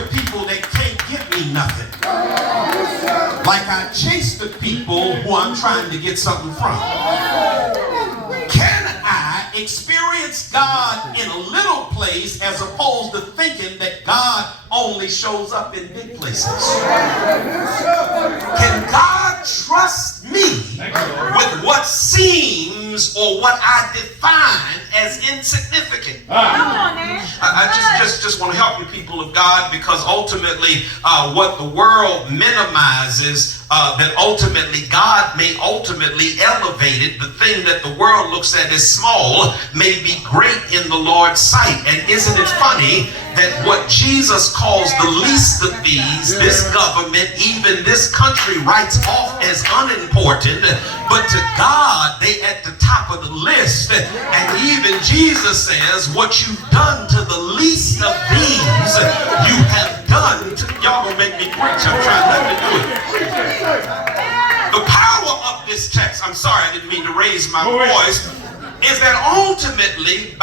after people that can't give me nothing. Like I chase the people who I'm trying to get something from. Can I experience God in a little place as opposed to thinking that God only shows up in big places? Can God trust me with what seems or what I define as insignificant? I just want to help you, people of God, because ultimately what the world minimizes, that ultimately God may ultimately elevate it. The thing that the world looks at as small may be great in the Lord's sight. And isn't it funny that what Jesus calls the least of these, this government, even this country, writes off as unimportant, but to God they at the top of the list. And even Jesus says, what you've done to the least of these, you have done to, y'all gonna make me preach, I'm trying not to do it. The power of this text, I'm sorry, I didn't mean to raise my voice, is that ultimately,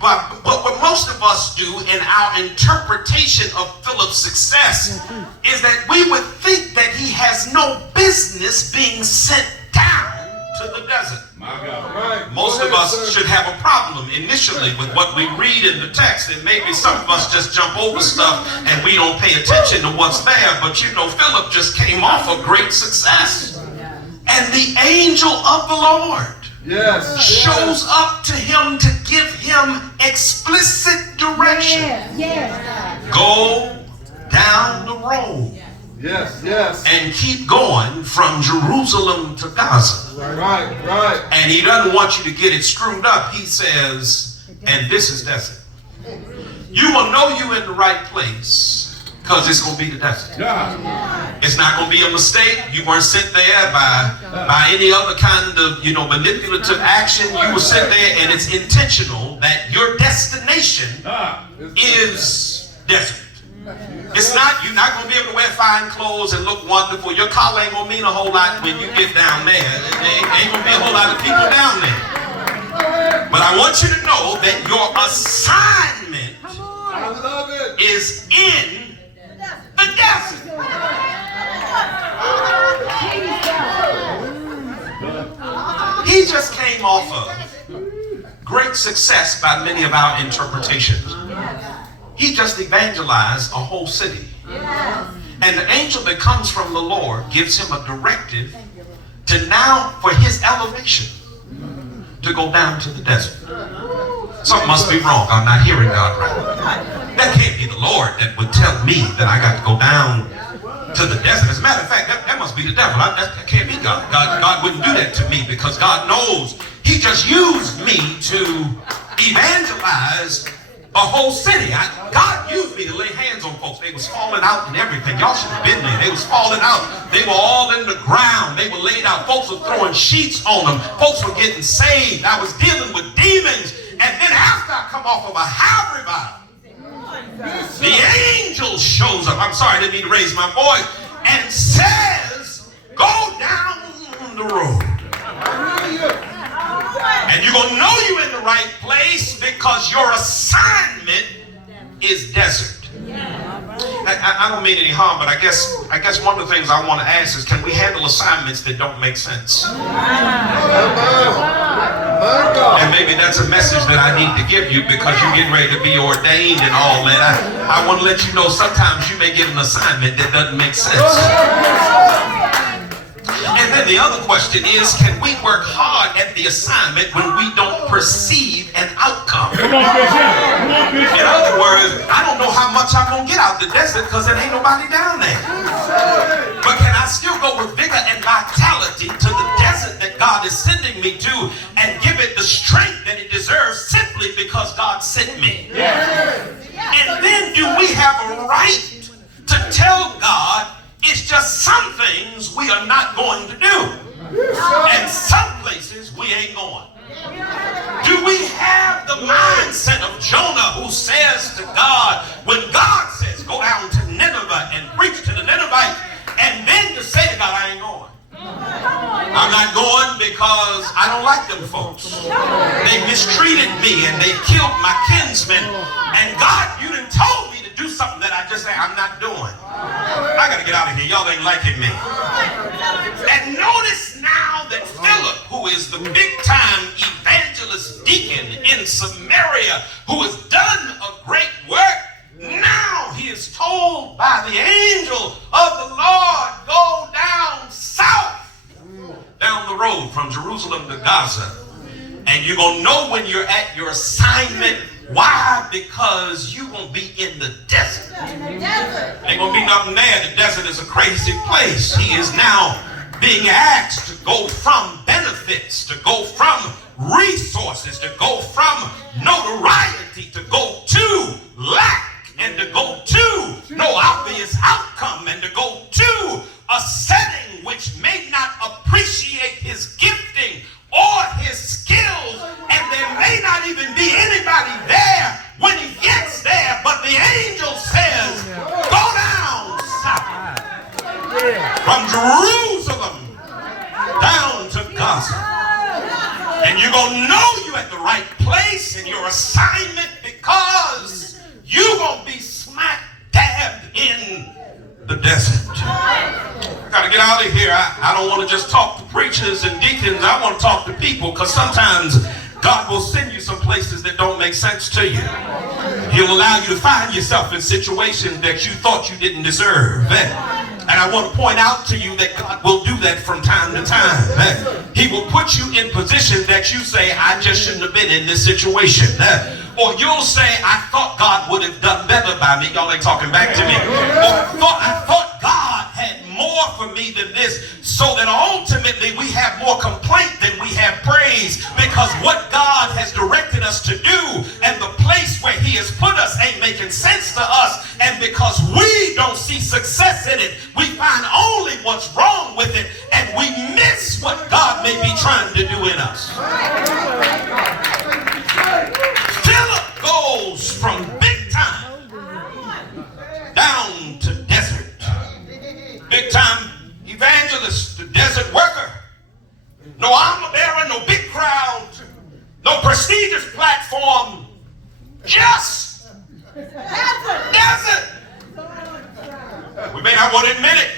what most of us do in our interpretation of Philip's success is that we would think that he has no business being sent down to the desert. Most of us should have a problem initially with what we read in the text, and maybe some of us just jump over stuff and we don't pay attention to what's there. But you know, Philip just came off a great success, and the angel of the Lord shows up to him to give him explicit direction. Go down the road. And keep going from Jerusalem to Gaza. And he doesn't want you to get it screwed up. He says, and this is desert. You will know you're in the right place because it's going to be the desert. It's not going to be a mistake. You weren't sent there by any other kind of, manipulative action. You were sent there, and it's intentional that your destination is desert. It's not, you're not going to be able to wear fine clothes and look wonderful. Your collar ain't going to mean a whole lot when you get down there. There ain't going to be a whole lot of people down there. But I want you to know that your assignment is in the desert. He just came off of great success by many of our interpretations. He just evangelized a whole city. And the angel that comes from the Lord gives him a directive to now, for his elevation, to go down to the desert. Something must be wrong. I'm not hearing God right. That can't be the Lord that would tell me that I got to go down to the desert. As a matter of fact, that must be the devil. That can't be God. God wouldn't do that to me because God knows he just used me to evangelize a whole city. God used me to lay hands on folks. They was falling out and everything. Y'all should have been there. They was falling out. They were all in the ground. They were laid out. Folks were throwing sheets on them. Folks were getting saved. I was dealing with demons. And then after I come off of a high revival, the angel shows up. I'm sorry, I didn't mean to raise my voice. And says, go down the road. And you're going to know you're in the right place because your assignment is desert. I don't mean any harm, but I guess one of the things I want to ask is, can we handle assignments that don't make sense? And maybe that's a message that I need to give you because you're getting ready to be ordained and all that. I want to let you know sometimes you may get an assignment that doesn't make sense. And then the other question is, can we work hard at the assignment when we don't perceive an outcome? In other words, I don't know how much I'm going to get out the desert because there ain't nobody down there. But can I still go with vigor and vitality to the desert that God is sending me to and give it the strength that it deserves simply because God sent me? And then do we have a right to tell God, it's just some things we are not going to do. And some places we ain't going. Do we have the mindset of Jonah who says to God, when God says go down to Nineveh and preach to the Ninevites, and then to say to God, I ain't going. I'm not going because I don't like them folks. They mistreated me and they killed my kinsmen. And God, you done told me to do something that I just say I'm not doing. I got to get out of here. Y'all ain't liking me. And notice now that Philip, who is the big-time evangelist deacon in Samaria, who has done a great work, now he is told by the angel of the Lord, go down south, down the road from Jerusalem to Gaza. And you're going to know when you're at your assignment. Why? Because you're going to be in the desert. Ain't going to be nothing there. The desert is a crazy place. He is now being asked to go from benefits, to go from resources, to go from notoriety, to go to lack, and to go to no obvious outcome, and to go to a setting which may not appreciate his gifting or his skills, and there may not even be anybody there when he gets there, but the angel says, go down south from Jerusalem down to Gaza. And you're going to know you're at the right place in your assignment because you're going to be smack dab in the desert. I got to get out of here. I don't want to just talk to preachers and deacons. I want to talk to people, because sometimes God will send you some places that don't make sense to you. He'll allow you to find yourself in situations that you thought you didn't deserve. And I want to point out to you that God will do that from time to time. He will put you in positions that you say, I just shouldn't have been in this situation. Or you'll say, I thought God would have done better by me. Y'all ain't talking back to me. Or I thought God had more for me than this, so that ultimately we have more complaint than we have praise, because what God has directed us to do and the place where he has put us ain't making sense to us, and because we don't see success in it, we find only what's wrong with it, and we miss what God may be trying to do in us. Philip goes from big time down to desert. Big time evangelist to desert worker. No armor bearer, no big crowd, no prestigious platform, just desert. We may not want to admit it.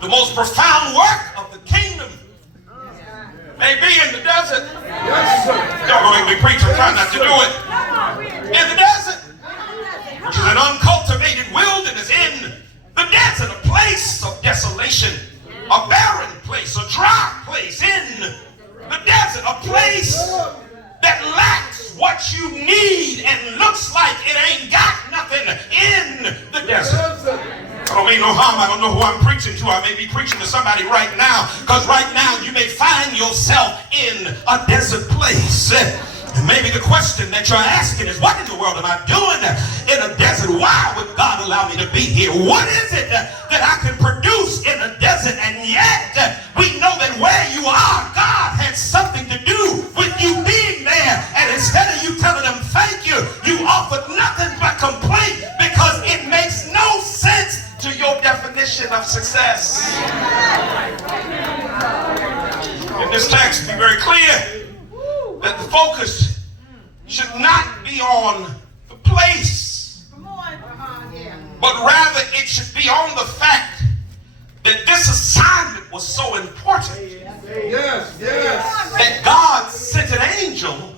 The most profound work of the kingdom may be in the desert. Don't make me preach. I'm trying not to do it. In the desert, which is an uncultivated wilderness. In the desert, a place of desolation, a barren place, a dry place. In the desert, a place that lacks what you need and looks like it ain't got nothing. In the desert. I don't mean no harm. I don't know who I'm preaching to. I may be preaching to somebody right now, because right now you may find yourself in a desert place. And maybe the question that you're asking is, what in the world am I doing in a desert? Why would God allow me to be here? What is it that I can produce in a desert? And yet we know that where you are, God had something to do with you being there. And instead of you telling him thank you, you offered nothing but complaint, because it makes no sense to your definition of success. In this text, be very clear that the focus should not be on the place, but rather it should be on the fact that this assignment was so important that God sent an angel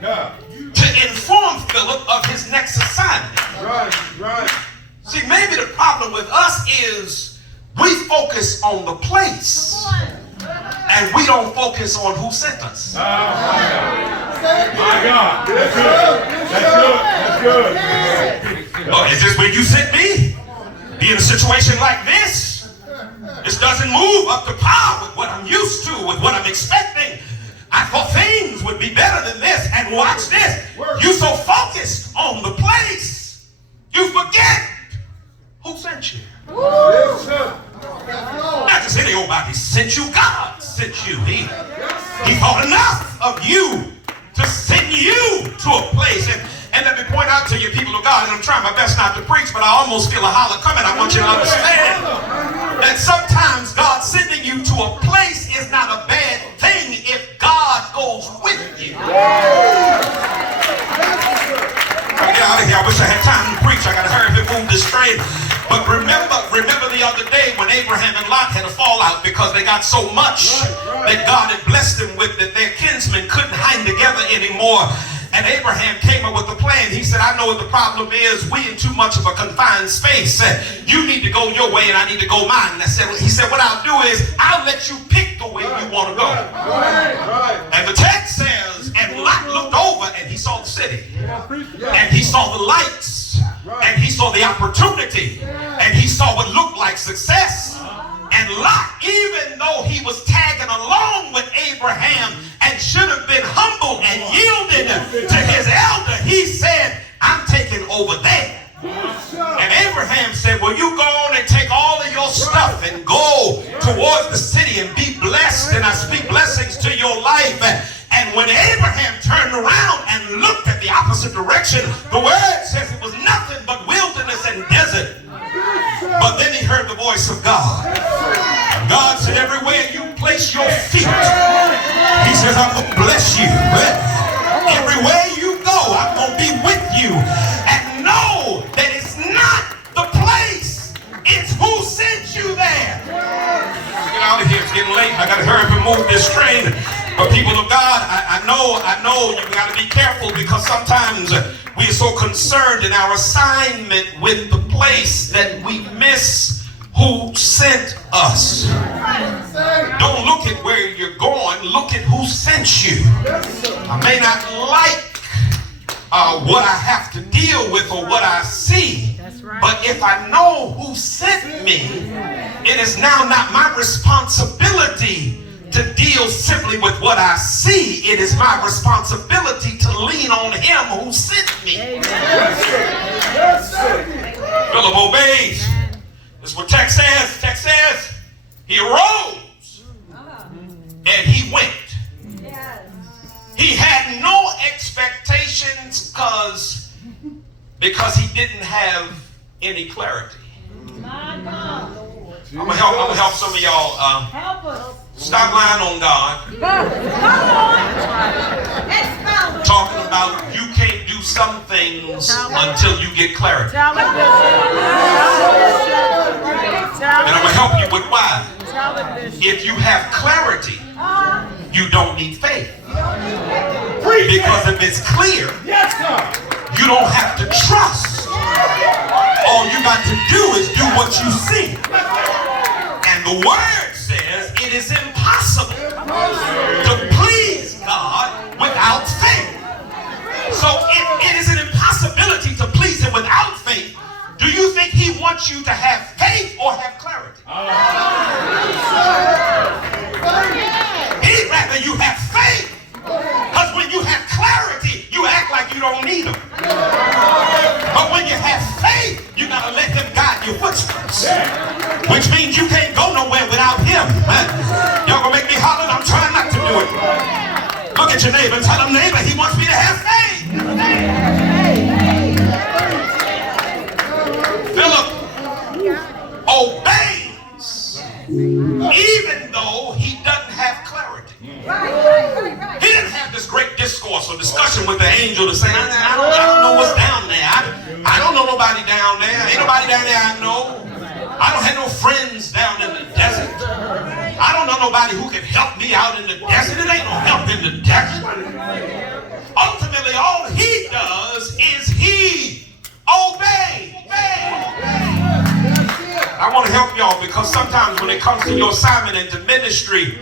to inform Philip of his next assignment. Right. See, maybe the problem with us is we focus on the place and we don't focus on who sent us. My God. That's good. Oh, is this where you sent me? Be in a situation like this? This doesn't move up to par with what I'm used to, with what I'm expecting. I thought things would be better than this. And watch this. You so focused on the place, you forget who sent you. Not just any old body sent you. God sent you. He thought enough of you to send you to a place. And let me point out to you, people of God, and I'm trying my best not to preach, but I almost feel a holler coming. I want you to understand that sometimes God sending you to a place is not a bad thing if God goes with you. Get out of right here. I wish I had time to preach. I got to hurry up and move this train. But remember the other day when Abraham and Lot had a fallout because they got so much that God had blessed them with that their kinsmen couldn't hang together anymore. And Abraham came up with a plan. He said, I know what the problem is. We in too much of a confined space. You need to go your way and I need to go mine. And he said, what I'll do is I'll let you pick the way you want to go. And the text says, and Lot looked over and he saw the city. And he saw the lights. And he saw the opportunity. And he saw what looked like success. And Lot, even though he was tagging along with Abraham and should have been humble and yielded to his elder, he said, I'm taking over there. And Abraham said, well, you go on and take all of your stuff and go towards the city and be blessed. And I speak blessings to your life. And when Abraham turned around and looked at the opposite direction, the word says it was nothing but wilderness and desert. But then he heard the voice of God. God said, everywhere you place your feet, he says, I'm going to bless you. Everywhere you go, I'm going to be with you. And know that it's not the place, it's who sent you there. Get out of here, it's getting late. I got to hurry up and move this train. But people of God, I know you got to be careful because sometimes we are so concerned in our assignment with the place that we miss who sent us. Don't look at where you're going, look at who sent you. I may not like what I have to deal with or what I see, but if I know who sent me, it is now not my responsibility to deal simply with what I see. It is my responsibility to lean on him who sent me. Philip obeys. This is what text says. Text says he arose and he went. He had no expectations because he didn't have any clarity. I'm gonna help some of y'all. Help us. Stop lying on God. Talking about you can't do some things until you get clarity. And I'm going to help you with why. If you have clarity, you don't need faith. Because if it's clear, you don't have to trust. All you got to do is do what you see. And the word says it is impossible to please God without faith. So it is an impossibility to please him without faith. Do you think he wants you to have faith or have clarity? He'd rather you have faith. Because when you have clarity, you act like you don't need him. But when you have faith, you got to let him guide your footsteps. Which means you can't go nowhere without him. Y'all gonna make me holler? I'm trying not to do it. Look at your neighbor and tell him, neighbor, he wants me to have faith. Philip obeys even though he doesn't have clarity. He didn't have this great discourse or discussion with the angel to say, I don't know what's down there. I don't know nobody down there. Ain't nobody down there I know. I don't have no friends down in the desert. I don't know nobody who can help me out in the desert. It ain't no help in the desert. Ultimately, all he does is he obeys. I want to help y'all because sometimes when it comes to your assignment and to ministry,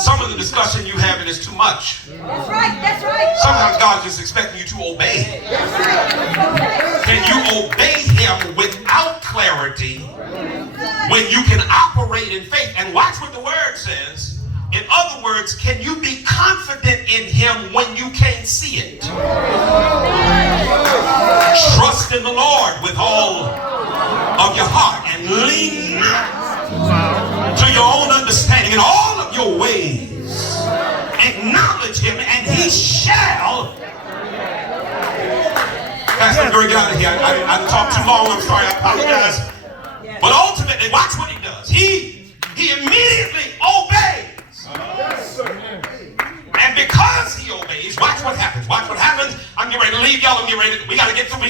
some of the discussion you having is too much. That's right, that's right. Sometimes God's just expecting you to obey. That's right. Can you obey him without clarity when you can operate in faith? And watch what the word says. In other words, can you be confident in him when you can't see it? Trust in the Lord with all of your heart and lean not to your own understanding. In all of your ways, acknowledge him and he shall. Guys, I'm going to get out of here. I talked too long. I'm sorry. I apologize. But ultimately, watch what he does. He immediately obeys. And because he obeys, watch what happens. Watch what happens. I'm getting ready to leave y'all. We got to get through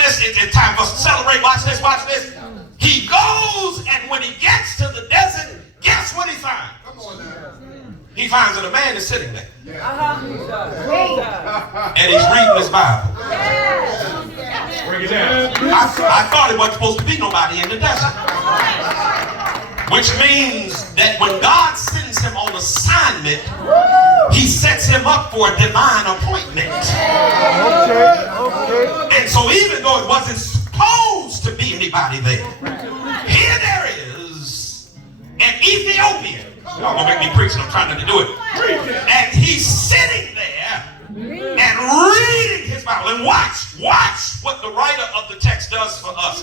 this. It's time for us to celebrate. Watch this. He goes, and when he gets to the desert, guess what he finds? Come on now. He finds that a man is sitting there. And he's reading his Bible. Bring it down. I thought it wasn't supposed to be nobody in the desert. Which means that when God sends him on assignment, he sets him up for a divine appointment. And so even though it wasn't supposed to be anybody there, here there is an Ethiopian. Y'all gonna make me preach, and I'm trying not to do it. And he's sitting there and reading his Bible. And watch what the writer of the text does for us.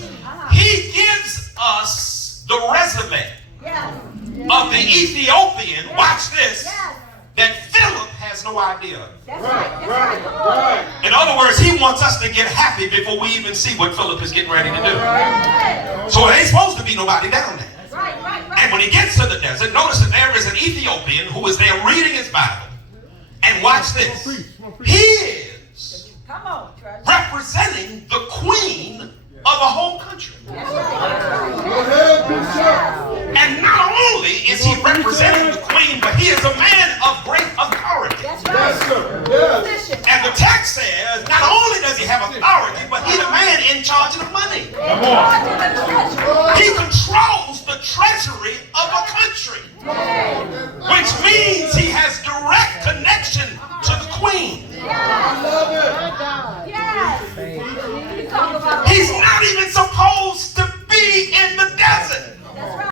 He gives us the resume of the Ethiopian. Watch this. That Philip has no idea. In other words, he wants us to get happy before we even see what Philip is getting ready to do. So it ain't supposed to be nobody down there. And when he gets to the desert, notice that there is an Ethiopian who is there reading his Bible. And watch this. He is representing the queen of a whole country. And not only is he representing the queen, but he is a man of great authority. And the text says, not only does he have authority, but he's a man in charge of the money. He controls the treasury of a country.